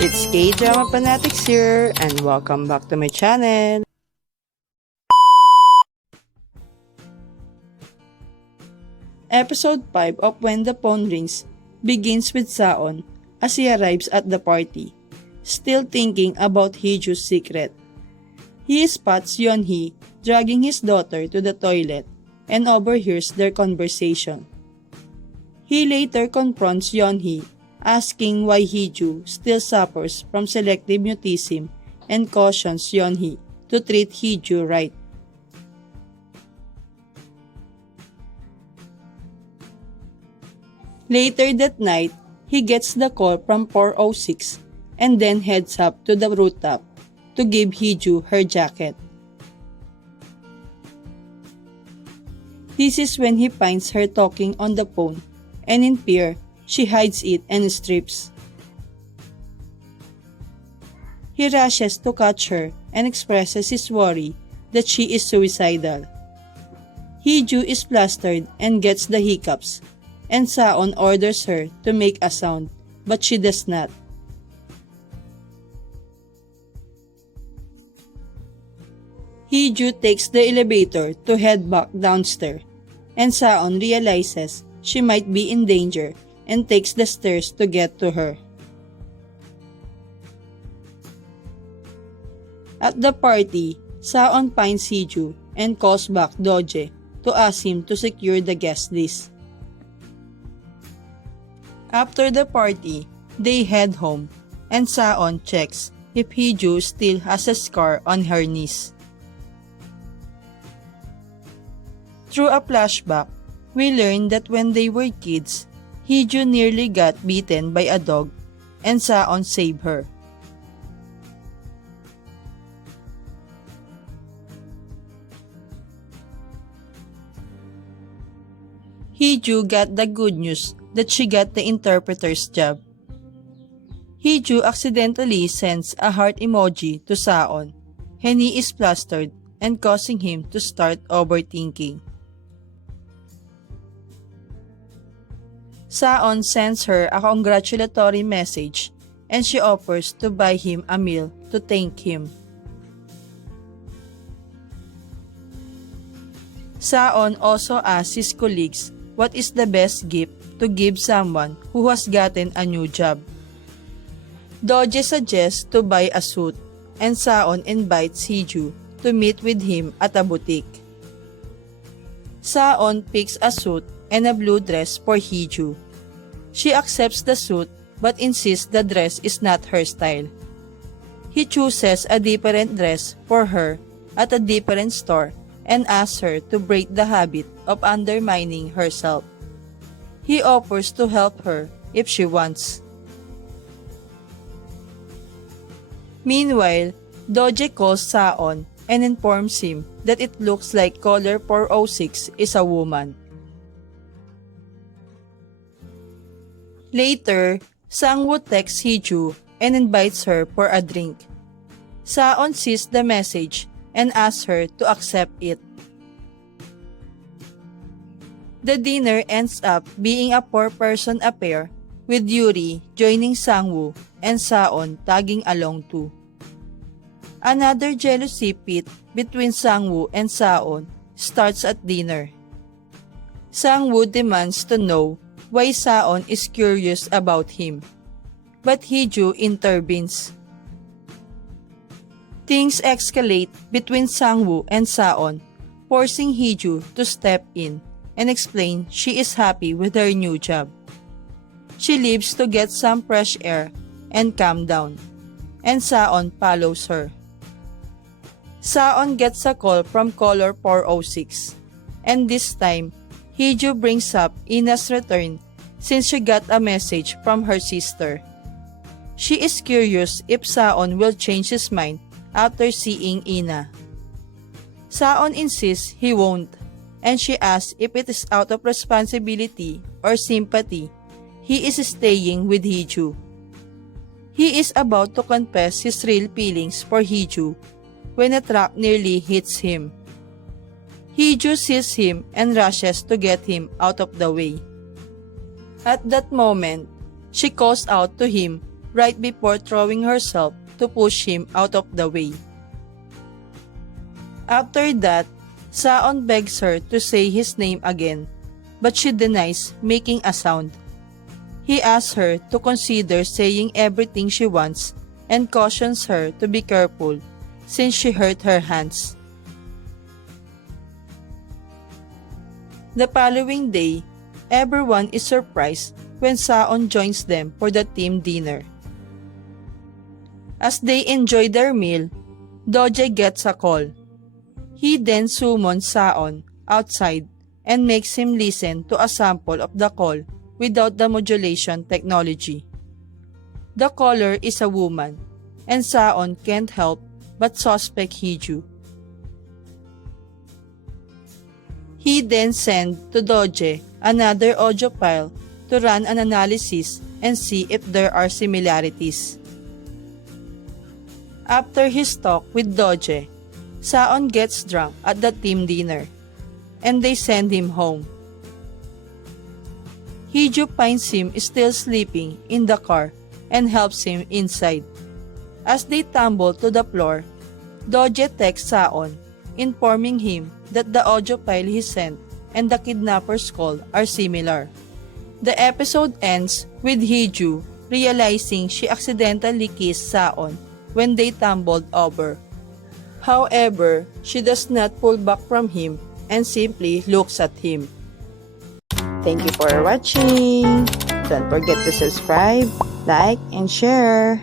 It's Kdrama FANatics here, and welcome back to my channel. Episode 5 of When the Phone Rings begins with Sa-eon as he arrives at the party, still thinking about Hee-joo's secret. He spots Yeon-hee dragging his daughter to the toilet and overhears their conversation. He later confronts Yeon-hee, asking why Hee-joo still suffers from selective mutism and cautions Yeon-hee to treat Hee-joo right. Later that night, he gets the call from 406 and then heads up to the rooftop to give Hee-joo her jacket. This is when he finds her talking on the phone, and in fear, she hides it and strips. He rushes to catch her and expresses his worry that she is suicidal. Hee-joo is flustered and gets the hiccups, and Sa-eon orders her to make a sound, but she does not. Hee-joo takes the elevator to head back downstairs, and Sa-eon realizes she might be in danger and takes the stairs to get to her. At the party, Sa-eon finds Hee-joo and calls back Doje to ask him to secure the guest list. After the party, they head home, and Sa-eon checks if Hee-joo still has a scar on her knees. Through a flashback, we learn that when they were kids, Hee-joo nearly got bitten by a dog, and Sa-eon saved her. Hee-joo got the good news that she got the interpreter's job. Hee-joo accidentally sends a heart emoji to Sa-eon, and he is flustered and causing him to start overthinking. Sa-eon sends her a congratulatory message, and she offers to buy him a meal to thank him. Sa-eon also asks his colleagues what is the best gift to give someone who has gotten a new job. Doje suggests to buy a suit, and Sa-eon invites Hee-joo to meet with him at a boutique. Sa-eon picks a suit and a blue dress for Hee-joo. She accepts the suit but insists the dress is not her style. He chooses a different dress for her at a different store and asks her to break the habit of undermining herself. He offers to help her if she wants. Meanwhile, Doje calls Sa-eon and informs him that it looks like caller 406 is a woman. Later, Sang-woo texts Hee-joo and invites her for a drink. Sa-eon sees the message and asks her to accept it. The dinner ends up being a four-person affair, with Yuri joining Sang-woo and Sa-eon tagging along too. Another jealousy pit between Sang-woo and Sa-eon starts at dinner. Sang-woo demands to know why Sa-eon is curious about him, but Hee-joo intervenes. Things escalate between Sang-woo and Sa-eon, forcing Hee-joo to step in and explain she is happy with her new job. She leaves to get some fresh air and calm down, and Sa-eon follows her. Sa-eon gets a call from caller 406, and this time, Hee-joo brings up Ina's return since she got a message from her sister. She is curious if Sa-eon will change his mind after seeing Ina. Sa-eon insists he won't, and she asks if it is out of responsibility or sympathy he is staying with Hee-joo. He is about to confess his real feelings for Hee-joo when a truck nearly hits him. Hee-joo sees him and rushes to get him out of the way. At that moment, She calls out to him right before throwing herself to push him out of the way. After that, Sa-eon begs her to say his name again, but she denies making a sound. He asks her to consider saying everything she wants and cautions her to be careful since she hurt her hands. The following day, everyone is surprised when Sa-eon joins them for the team dinner. As they enjoy their meal, Doje gets a call. He then summons Sa-eon outside and makes him listen to a sample of the call without the modulation technology. The caller is a woman, and Sa-eon can't help but suspect Hee-joo. He then sends to Doje another audio file to run an analysis and see if there are similarities. After his talk with Doje, Sa-eon gets drunk at the team dinner, and they send him home. Hee-joo finds him still sleeping in the car and helps him inside. As they tumble to the floor, Doje texts Sa-eon, informing him that the audio file he sent and the kidnapper's call are similar. The episode ends with Hee-joo realizing she accidentally kissed Sa-eon when they tumbled over. However, she does not pull back from him and simply looks at him. Thank you for watching. Don't forget to subscribe, like, and share.